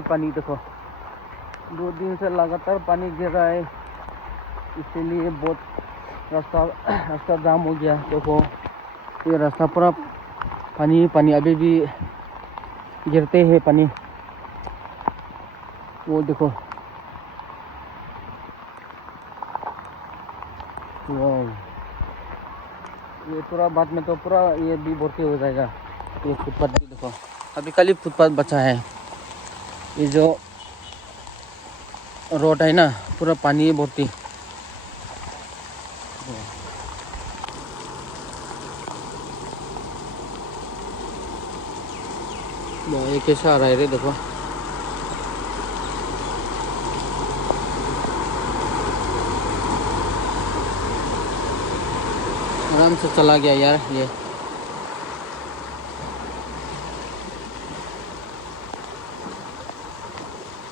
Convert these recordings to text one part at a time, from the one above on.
ही पानी। देखो 2 दिन से लगातार पानी गिर रहा है, इसीलिए बहुत रास्ता जाम हो गया। देखो ये रास्ता पूरा पानी पानी, अभी भी गिरते हैं पानी। वो देखो, वाह, ये पूरा बाद में तो पूरा ये भी भर्ती हो जाएगा। ये फुटपाथ भी देखो, अभी खाली फुटपाथ बचा है। ये जो रोड है ना, पूरा पानी भर्ती। ये कैसा आ रहा है रे, देखो आराम से चला गया यार ये।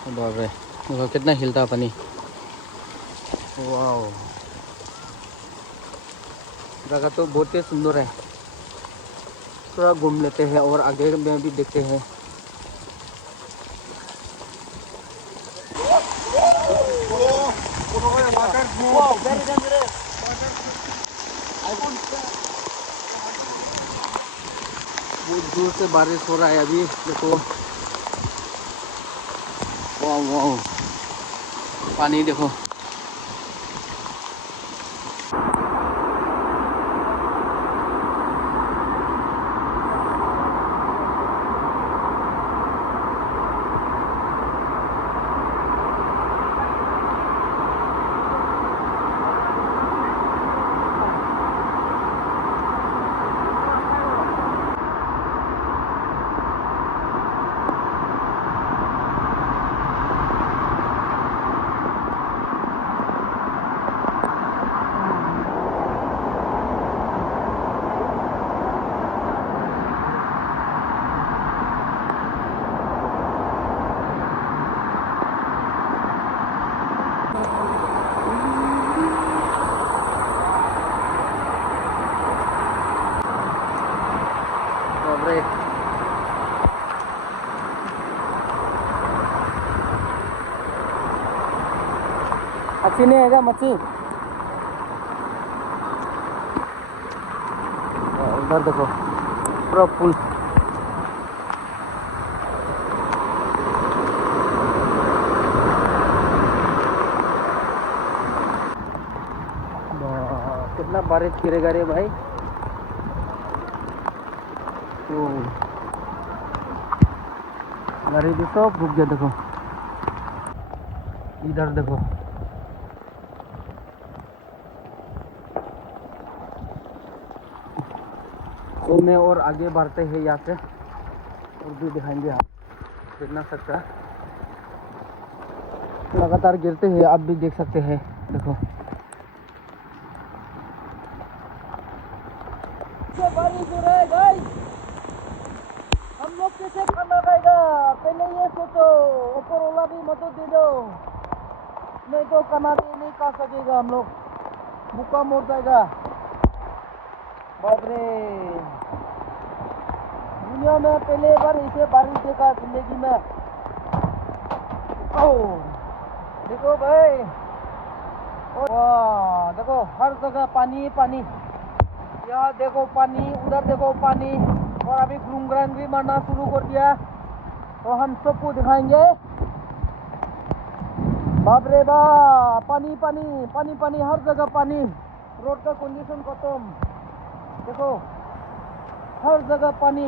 बाप रे, देखो कितना हिलता पानी। वाह, जगह तो बहुत ही सुंदर है। थोड़ा घूम लेते हैं और आगे में भी देखते हैं। बहुत दूर से बारिश हो रहा है अभी, देखो। वाह वाह, पानी देखो। अच्छी नहीं है क्या मच्छी? उधर देखो पूरा पुल। कितना बारिश गिरेगा रे भाई। तो गाड़ी भी सब रुक गया। देखो इधर देखो, तो मैं और आगे बढ़ते हैं यहाँ से, और भी दिखाएंगे आप देखना सकता। लगातार गिरते हैं, आप भी देख सकते हैं। देखो बारिश हो रहा है गाइस, हम लोग कैसे खाना खाएगा? पहले ये सोचो, ऊपर वाला भी मदद दे दो, नहीं तो खाना भी नहीं खा सकेगा हम लोग, भूखा मर जाएगा। बाप रे, दुनिया में पहले बार ऐसे बारिश देखा जिंदगी में। ओह देखो भाई, वाह देखो हर जगह पानी पानी। यहाँ देखो पानी, उधर देखो पानी, और अभी घुंघरान भी मारना शुरू कर दिया, तो हम सबको दिखाएंगे। बाप रे बाप, पानी पानी पानी पानी, हर जगह पानी। रोड का कंडीशन खत्म, देखो हर जगह पानी।